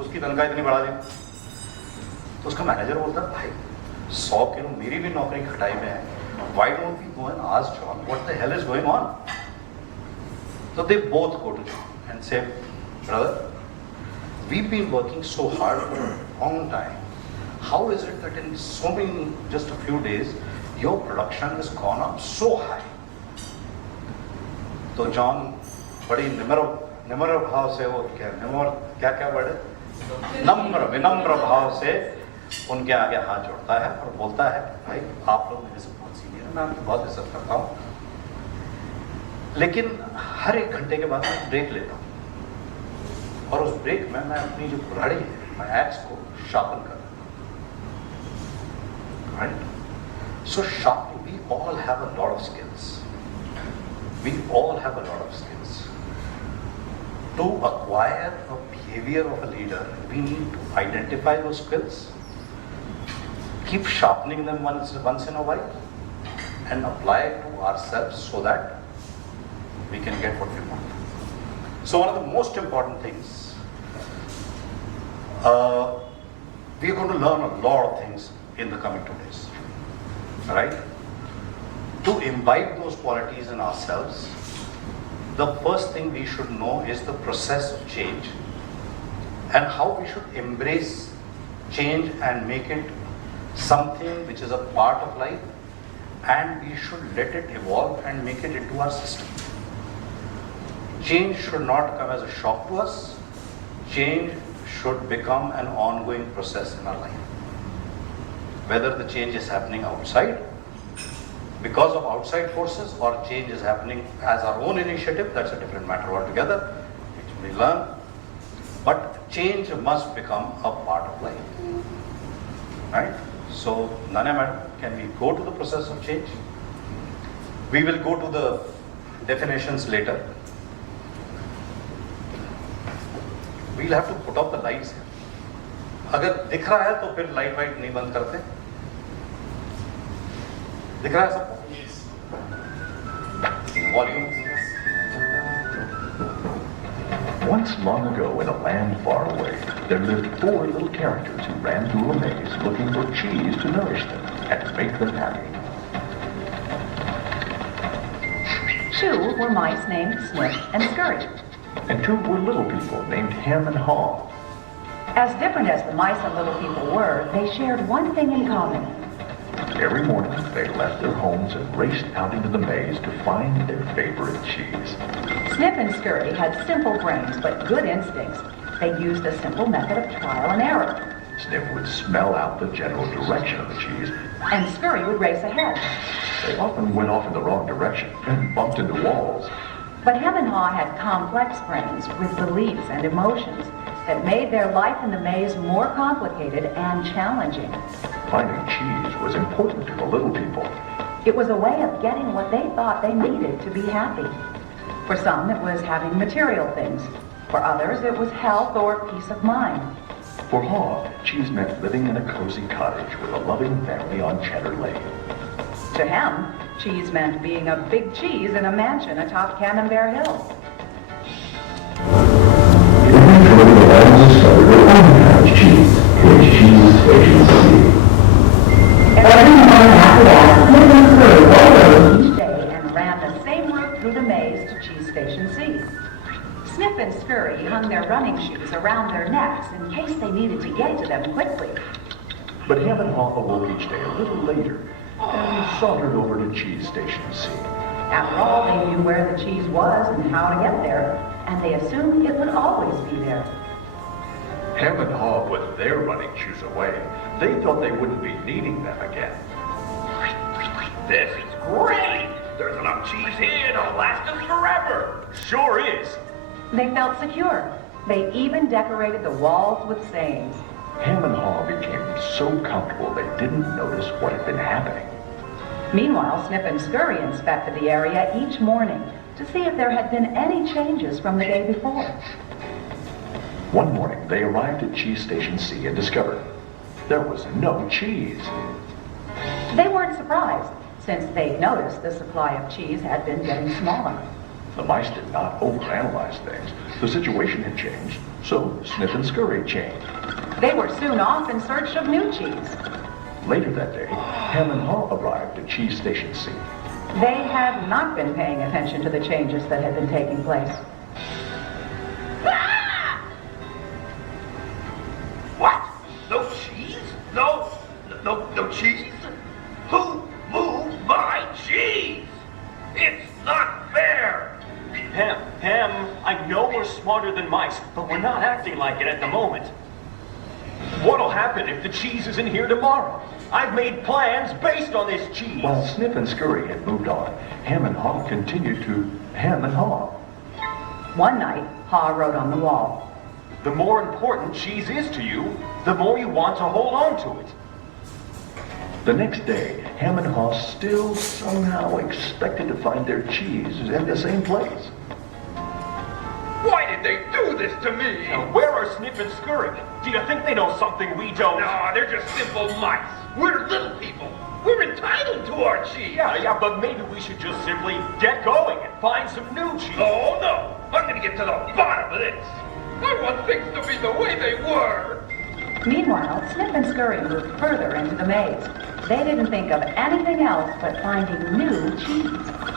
उसकी तनख्वाह इतनी बढ़ा दी। तो उसका मैनेजर बोलता है, भाई 100 किलो मेरी भी नौकरी खटाई में है, why don't we go and ask John what the hell is going on? So they both go to John and say, brother, we've been working so hard for a long time. How is it that in so many, just a few days, your production has gone up so high? तो John बड़ी निम्र भाव से, वो क्या word है, विनम्र भाव से उनके आगे हाथ जोड़ता है और बोलता है, भाई आप लोग मेरे से बहुत सीनियर हैं, मैं आपकी बहुत इज्जत करता हूँ, लेकिन हर 1 घंटे के बाद मैं ब्रेक लेता हूँ और उस ब्रेक में मैं अपनी जो कुल्हाड़ी है, मैं एक्स को शार्पन कर देता हूँ। Right? So sharp, we all have a lot of skills. We all have a lot of skills. To acquire a behavior of a leader, we need to identify those skills, keep sharpening them once in a while, and apply it to ourselves so that we can get what we want. So one of the most important things, we are going to learn a lot of things in the coming 2 days. Right? To imbibe those qualities in ourselves, the first thing we should know is the process of change and how we should embrace change and make it something which is a part of life, and we should let it evolve and make it into our system. Change should not come as a shock to us. Change should become an ongoing process in our life. Whether the change is happening outside, because of outside forces, or change is happening as our own initiative, that's a different matter altogether, which we learn. But change must become a part of life. Right? So, Nanya madam, can we go to the process of change? We will go to the definitions later. We'll have to put off the lights here. अगर दिख रहा है तो फिर light white नहीं बंद करते. दिख रहा है सबको? Volume. Once long ago in a land far away, there lived 4 little characters who ran through a maze looking for cheese to nourish them and make them happy. 2 were mice named Snip and Scurry. And 2 were little people named Ham and Haw. As different as the mice and little people were, they shared one thing in common. Every morning, they left their homes and raced out into the maze to find their favorite cheese. Snip and Scurry had simple brains but good instincts. They used a simple method of trial and error. Snip would smell out the general direction of the cheese, and Scurry would race ahead. They often went off in the wrong direction and bumped into walls. But Hem and Haw had complex brains with beliefs and emotions that made their life in the maze more complicated and challenging. Finding cheese was important to the little people. It was a way of getting what they thought they needed to be happy. For some, it was having material things. For others, it was health or peace of mind. For Haw, cheese meant living in a cozy cottage with a loving family on Cheddar Lane. To Hem, cheese meant being a big cheese in a mansion atop Camembert Hill. Cheese, cheese station C. Every morning after that, Snip and Scurry rode each day and ran the same route through the maze to Cheese Station C. Snip and Scurry hung their running shoes around their necks in case they needed to get to them quickly. But Ham and Haw awoke each day a little later, and we sauntered over to Cheese Station C. After all, they knew where the cheese was and how to get there, and they assumed it would always be there. Ham and Haw put their running shoes away. They thought they wouldn't be needing them again. This is great! There's enough cheese here to last us forever! Sure is! They felt secure. They even decorated the walls with sayings. Ham and Haw became so comfortable they didn't notice what had been happening. Meanwhile, Snip and Scurry inspected the area each morning to see if there had been any changes from the day before. One morning, they arrived at Cheese Station C and discovered there was no cheese. They weren't surprised, since they'd noticed the supply of cheese had been getting smaller. The mice did not overanalyze things. The situation had changed, so Sniff and Scurry changed. They were soon off in search of new cheese. Later that day, Ham and Haw arrived at Cheese Station C. They had not been paying attention to the changes that had been taking place. What? No cheese? No cheese? Who moved my cheese? It's not fair! Ham, I know we're smarter than mice, but we're not acting like it at the moment. What'll happen if the cheese isn't here tomorrow? I've made plans based on this cheese. While Sniff and Scurry had moved on, Ham and Haw continued to Ham and Haw. One night, Haw wrote on the wall, The more important cheese is to you, the more you want to hold on to it. The next day, Ham and Haw still somehow expected to find their cheese in the same place. Why did they do this to me? Now, where are Sniff and Scurry? Do you think they know something we don't? No, they're just simple mice. We're little people. We're entitled to our cheese. Yeah, but maybe we should just simply get going and find some new cheese. Oh, no. I'm going to get to the bottom of this. I want things to be the way they were. Meanwhile, Sniff and Scurry moved further into the maze. They didn't think of anything else but finding new cheese.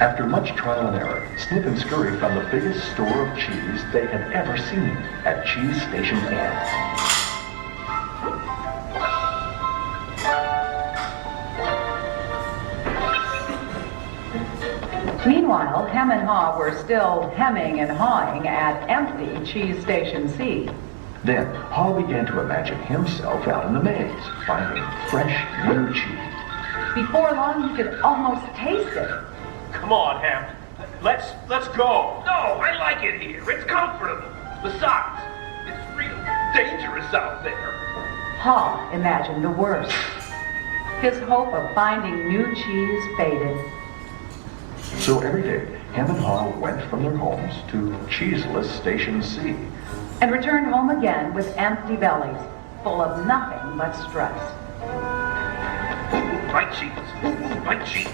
After much trial and error, Sniff and Scurry found the biggest store of cheese they had ever seen at Cheese Station N. Meanwhile, Hem and Haw were still hemming and hawing at empty Cheese Station C. Then, Haw began to imagine himself out in the maze, finding fresh, new cheese. Before long, he could almost taste it. Come on, Ham. Let's go. No, I like it here. It's comfortable. Besides, it's real dangerous out there. Haw imagined the worst. His hope of finding new cheese faded. So every day, Ham and Haw went from their homes to Cheeseless Station C. And returned home again with empty bellies, full of nothing but stress. My cheese. My cheese.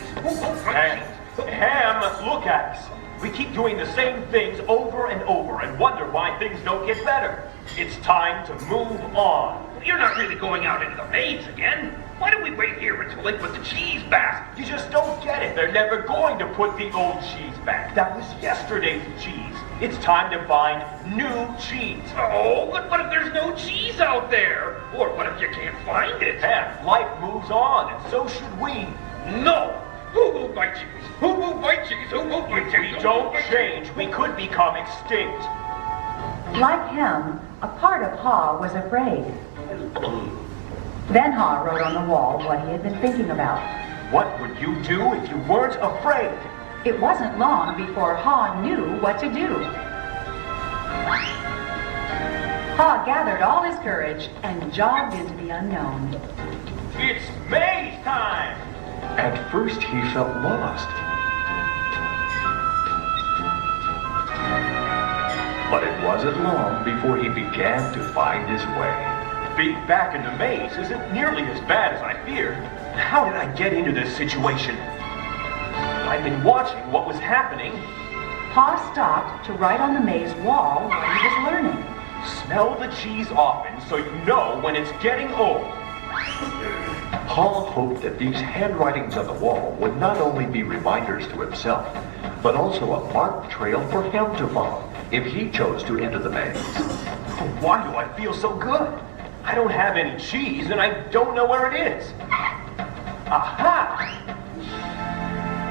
My cheese. Ham, look at us. We keep doing the same things over and over and wonder why things don't get better. It's time to move on. You're not really going out into the maze again. Why don't we wait here until they put the cheese back? You just don't get it. They're never going to put the old cheese back. That was yesterday's cheese. It's time to find new cheese. Oh, but what if there's no cheese out there? Or what if you can't find it? Ham, life moves on, and so should we. No! Who moved my cheese? Who moved my cheese? Who moved my If cheese? we don't change, we could become extinct. Like him, a part of Haw was afraid. Then Haw wrote on the wall what he had been thinking about. What would you do if you weren't afraid? It wasn't long before Haw knew what to do. Haw gathered all his courage and jogged into the unknown. It's maze time! At first, he felt lost. But it wasn't long before he began to find his way. Being back in the maze isn't nearly as bad as I feared. How did I get into this situation? I've been watching what was happening. Haw stopped to write on the maze wall what he was learning. Smell the cheese often so you know when it's getting old. Haw hoped that these handwritings on the wall would not only be reminders to himself, but also a marked trail for him to follow if he chose to enter the maze. Why do I feel so good? I don't have any cheese and I don't know where it is. Aha!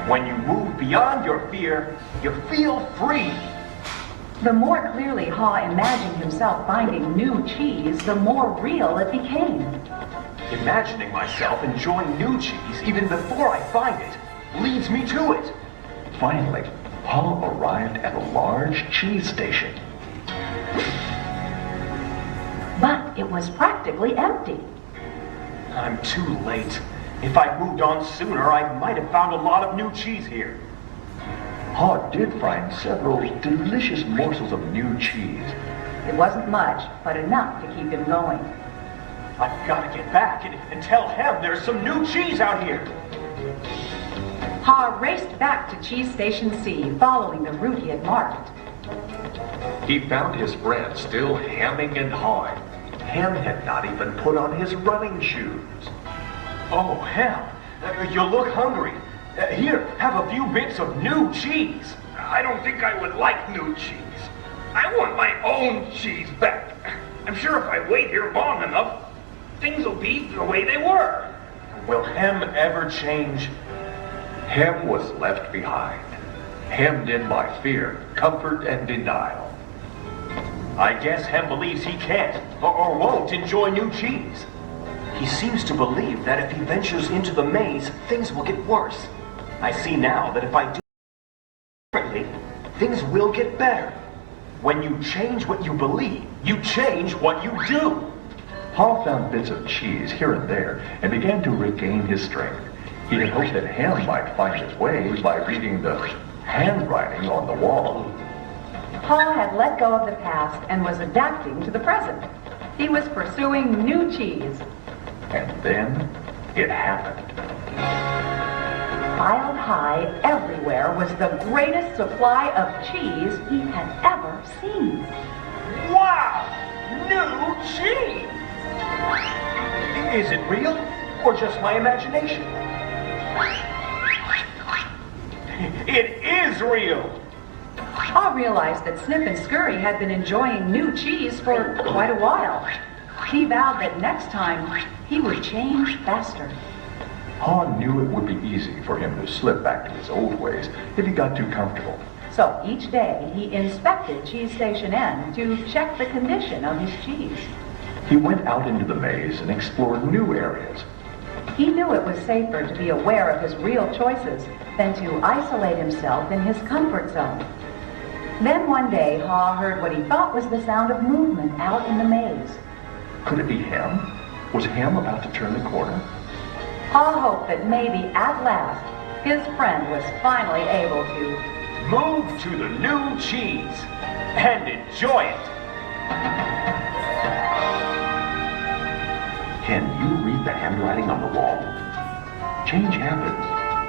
When you move beyond your fear, you feel free. The more clearly Haw imagined himself finding new cheese, the more real it became. Imagining myself enjoying new cheese even before I find it leads me to it. Finally, Haw arrived at a large cheese station. But it was practically empty. I'm too late. If I'd moved on sooner, I might have found a lot of new cheese here. Haw did find several delicious morsels of new cheese. It wasn't much, but enough to keep him going. I've got to get back and tell Hem there's some new cheese out here. Ha raced back to Cheese Station C, following the route he had marked. He found his friend still hemming and hawing. Hem had not even put on his running shoes. Oh, hell. You look hungry. Here, have a few bits of new cheese. I don't think I would like new cheese. I want my own cheese back. I'm sure if I wait here long enough, things will be the way they were. Will Hem ever change? Hem was left behind, hemmed in by fear, comfort, and denial. I guess Hem believes he can't or won't enjoy new cheese. He seems to believe that if he ventures into the maze, things will get worse. I see now that if I do differently, things will get better. When you change what you believe, you change what you do. Paul found bits of cheese here and there and began to regain his strength. He had hoped that Ham might find his way by reading the handwriting on the wall. Paul had let go of the past and was adapting to the present. He was pursuing new cheese. And then it happened. Piled high everywhere was the greatest supply of cheese he had ever seen. Wow! New cheese! Is it real or just my imagination? It is real! Pa realized that Snip and Scurry had been enjoying new cheese for quite a while. He vowed that next time he would change faster. Paul knew it would be easy for him to slip back to his old ways if he got too comfortable. So each day he inspected Cheese Station N to check the condition of his cheese. He went out into the maze and explored new areas. He knew it was safer to be aware of his real choices than to isolate himself in his comfort zone. Then one day, Ha heard what he thought was the sound of movement out in the maze. Could it be Ham? Was Ham about to turn the corner? Ha hoped that maybe at last his friend was finally able to Move to the new cheese and enjoy it. Can you read the handwriting on the wall? Change happens.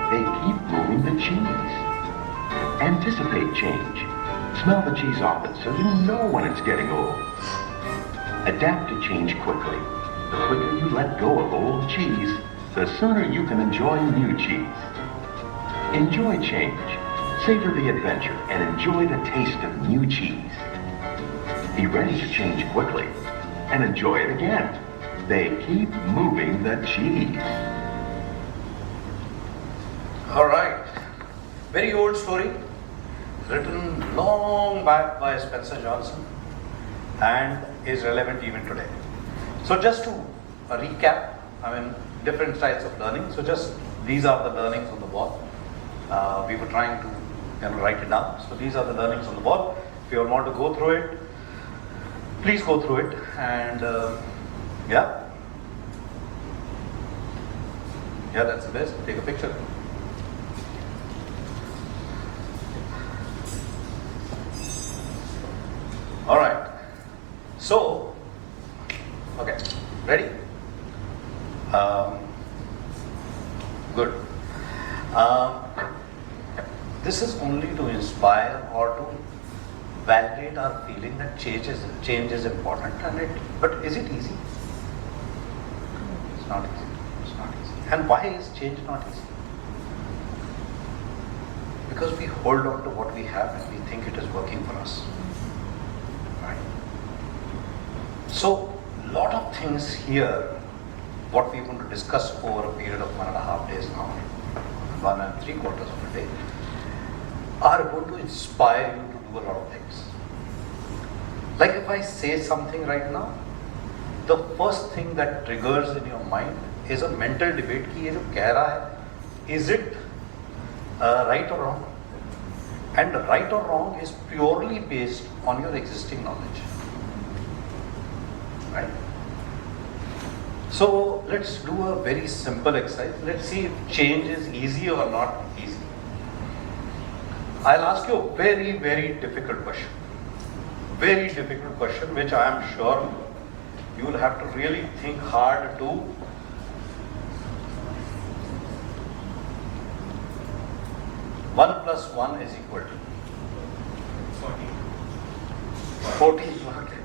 They keep moving the cheese. Anticipate change. Smell the cheese often so you know when it's getting old. Adapt to change quickly. The quicker you let go of old cheese, the sooner you can enjoy new cheese. Enjoy change. Savor the adventure and enjoy the taste of new cheese. Be ready to change quickly and enjoy it again. They keep moving the cheese. All right. Very old story, written long back by Spencer Johnson and is relevant even today. So just to recap, different styles of learning. So just these are the learnings on the wall. We were trying to write it down. So these are the learnings on the wall. If you all want to go through it, please go through it. And yeah, that's the best. Take a picture. All right. So, okay, ready? Good. This is only to inspire or to validate our feeling that change is important. But is it easy? It's not easy. It's not easy. And why is change not easy? Because we hold on to what we have and we think it is working for us. Right? So, lot of things here, what we're going to discuss over a period of 1.5 days now, 1 3/4 of a day, are going to inspire you to do a lot of things. Like if I say something right now, the first thing that triggers in your mind is a mental debate कि ये जो कह रहा है, is it right or wrong? And right or wrong is purely based on your existing knowledge. Right? So let's do a very simple exercise. Let's see if change is easy or not easy. I'll ask you a very, very difficult question. Very difficult question, which I am sure you will have to really think hard to 1 plus 1 is equal to 14. Okay.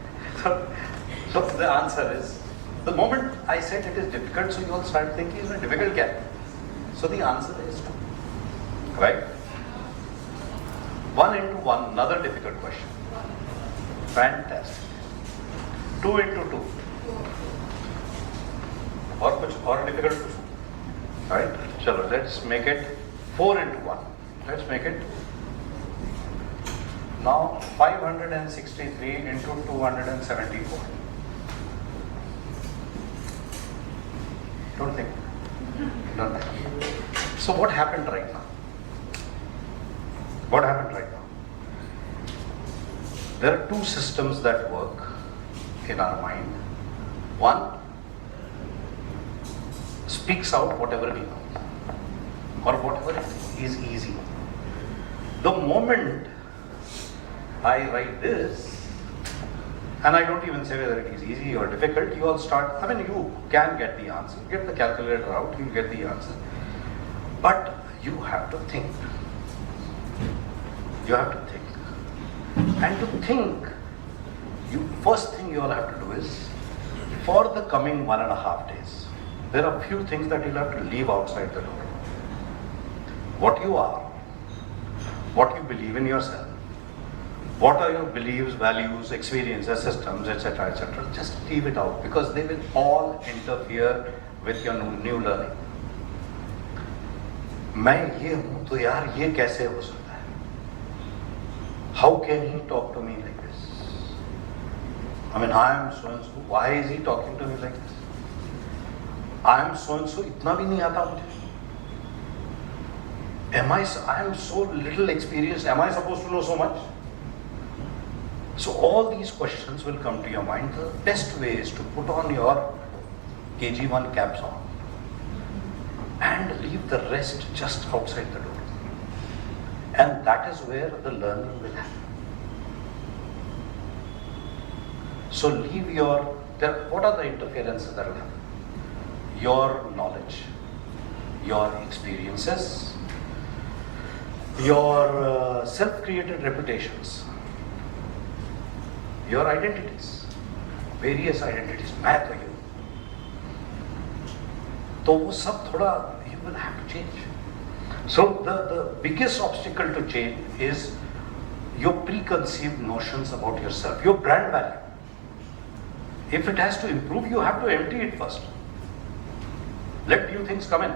So the answer is, the moment I said it is difficult, so you all start thinking it's a difficult gap. So the answer is 2. Right? 1 into 1, another difficult question. Fantastic. 2 into 2. Or difficult to do. Right? Chalo, let's make it 4 into 1. Let's make it now 563 into 274. Don't think. Don't think. So what happened right now? What happened right now? There are two systems that work in our mind. One speaks out whatever we know, or whatever is easy. The moment I write this, and I don't even say whether it is easy or difficult, you all start, I mean, you can get the answer, get the calculator out, you get the answer. But you have to think. You have to think. And to think, first thing you all have to do is, for the coming 1.5 days, there are few things that you'll have to leave outside the door. What you are, what you believe in yourself, what are your beliefs, values, experiences, systems, etc., etc. Just leave it out, because they will all interfere with your new learning. मैं ये हूँ तो यार ये कैसे हो सकता है? How can he talk to me like this? I mean, I am so and so. Why is he talking to me like this? I am so and so. इतना भी नहीं आता मुझे. I am so little experienced. Am I supposed to know so much? So all these questions will come to your mind. The best way is to put on your KG1 caps on and leave the rest just outside the door. And that is where the learning will happen. So leave what are the interferences that will happen? Your knowledge, your experiences, your self-created reputations, your identities, various identities. मैं तो ये, तो वो सब थोड़ा you will have to change. So the biggest obstacle to change is your preconceived notions about yourself, your brand value. If it has to improve, you have to empty it first. Let new things come in.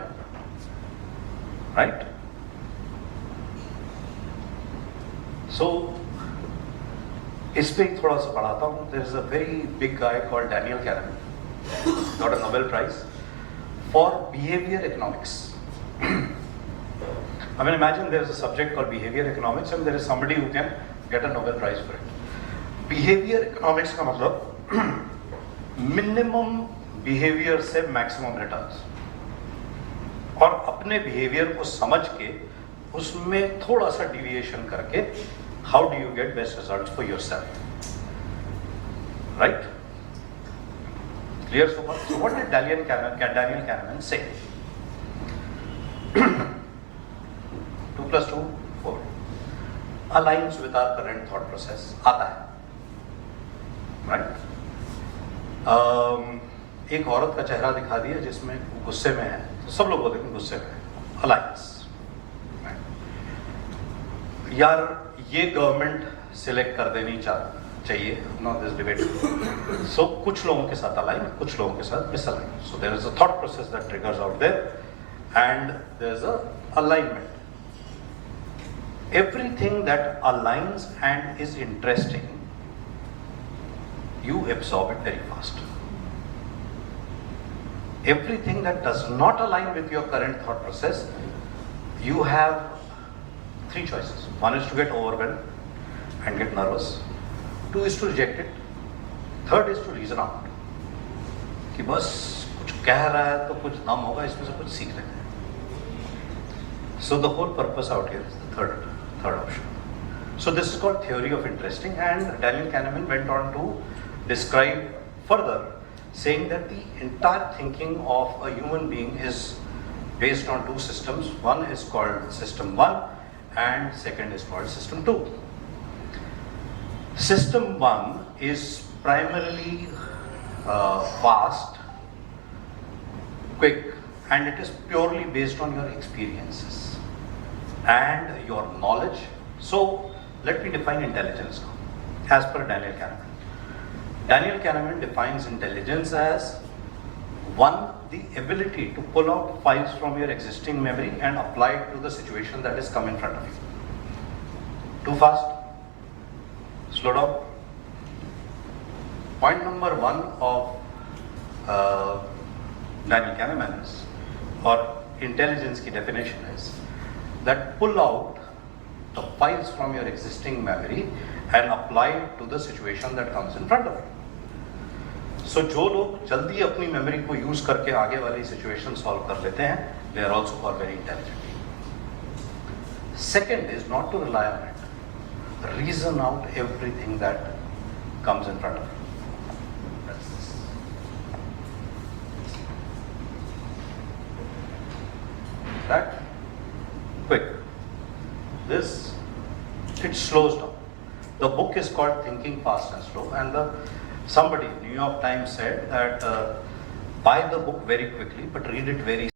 Right? So, इस पे थोड़ा सा पढ़ाता हूँ. There is a very big guy called Daniel Kahneman, got a Nobel Prize for behavior economics. I mean, imagine there is a subject called behavior economics and there is somebody who can get a Nobel Prize for it. Behavior economics का मतलब minimum behavior से maximum returns. और अपने behavior को समझ के उसमें थोड़ा सा deviation करके how do you get best results for yourself? Right? Clear so far? So what did Daniel Kahneman say? 2 plus 2, 4. Aligns with our current thought process. आता है. Right? एक औरत का चेहरा दिखा दिया जिसमें गुस्से में है, तो सब लोग बोलते हैं गुस्से में है. Aligns. Right? यार ये गवर्नमेंट सिलेक्ट कर देनी चाहिए, नॉट दिस डिबेट. सो कुछ लोगों के साथ अलाइन, कुछ लोगों के साथ misalign. So there is a thought process that triggers out there and there is a alignment. Everything that aligns and is interesting, you absorb it very fast. Everything that does not align with your current thought process, you have 3 choices. 1 is to get overwhelmed and get nervous. 2 is to reject it. 3rd is to reason out. कि बस कुछ कह रहा है तो कुछ दम होगा, इसमें से कुछ सीख लेते हैं. So the whole purpose out here is the third option. So this is called theory of interesting, and Daniel Kahneman went on to describe further, saying that the entire thinking of a human being is based on 2 systems. One is called system 1 and second is called system 2. System 1 is primarily fast, quick, and it is purely based on your experiences and your knowledge. So let me define intelligence now, as per Daniel Kahneman. Daniel Kahneman defines intelligence as one, the ability to pull out files from your existing memory and apply it to the situation that is come in front of you. Too fast? Slow down. Point number 1 of Daniel Kahneman is, or intelligence ki definition is, that pull out the files from your existing memory and apply it to the situation that comes in front of you. So जो लोग जल्दी अपनी memory को use करके आगे वाली situation solve कर लेते हैं, they are also called very intelligent. Second is not to rely on it. Reason out everything that comes in front of you. That's this. That quick. This, it slows down. The book is called Thinking Fast and Slow, and somebody, New York Times said that buy the book very quickly, but read it very